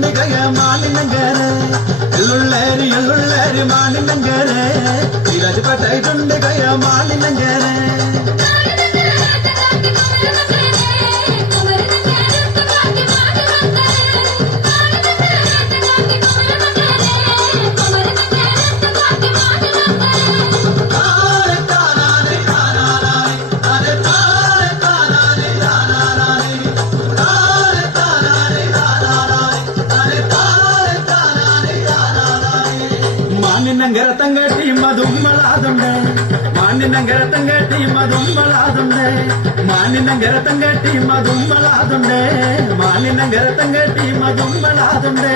ದುಂಡಿಗಯ ಮಾಲಿನಂಗರೆ ಎಳ್ಳುಳ್ಳೇರಿ ಮಾಲಿನಂಗರೆ ರಾಜಪೇಟೆ ದುಂಡಿಗಯ ಮಾಲಿನಂಗರೆ മാനിനങ്കര തങ്കട്ടി മധുമ്മളാതുണ്ട് മാനിനങ്കര തങ്കട്ടി മധുമ്മളാതുണ്ട് മാനിനങ്കര തങ്കട്ടി മധുമ്മളാതുണ്ട് മാനിനങ്കര തങ്കട്ടി മധുമ്മളാതുണ്ട്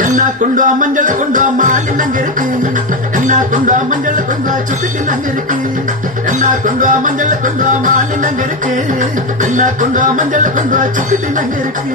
என்ன கொண்டு மஞ்சள் கொண்டு மாலினங்க இருக்கு என்ன கொண்டு மஞ்சள் கொண்டு சுத்திட்டு நங்க இருக்கு என்ன கொண்டு மஞ்சள் கொண்டு மாலினங்க இருக்கு என்ன கொண்டு மஞ்சள் கொண்டு சுத்திட்டு நங்க இருக்கு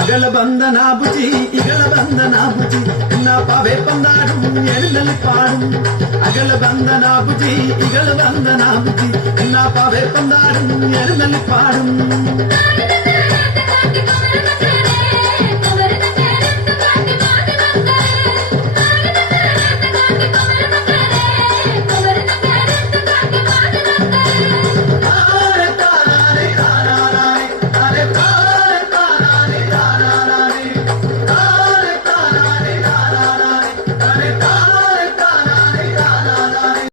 അകല ബന്ധന ബുജി ഇകള ബന്ധന ബുജി എന്നാ പാവേ പന്താടും എഴുന്നള്ളി പാടും അകല ബന്ധന ബുജി ഇകള ബന്ധന ബുജി എന്നാ പാവേ പന്താടും എഴുന്നള്ളി പാടും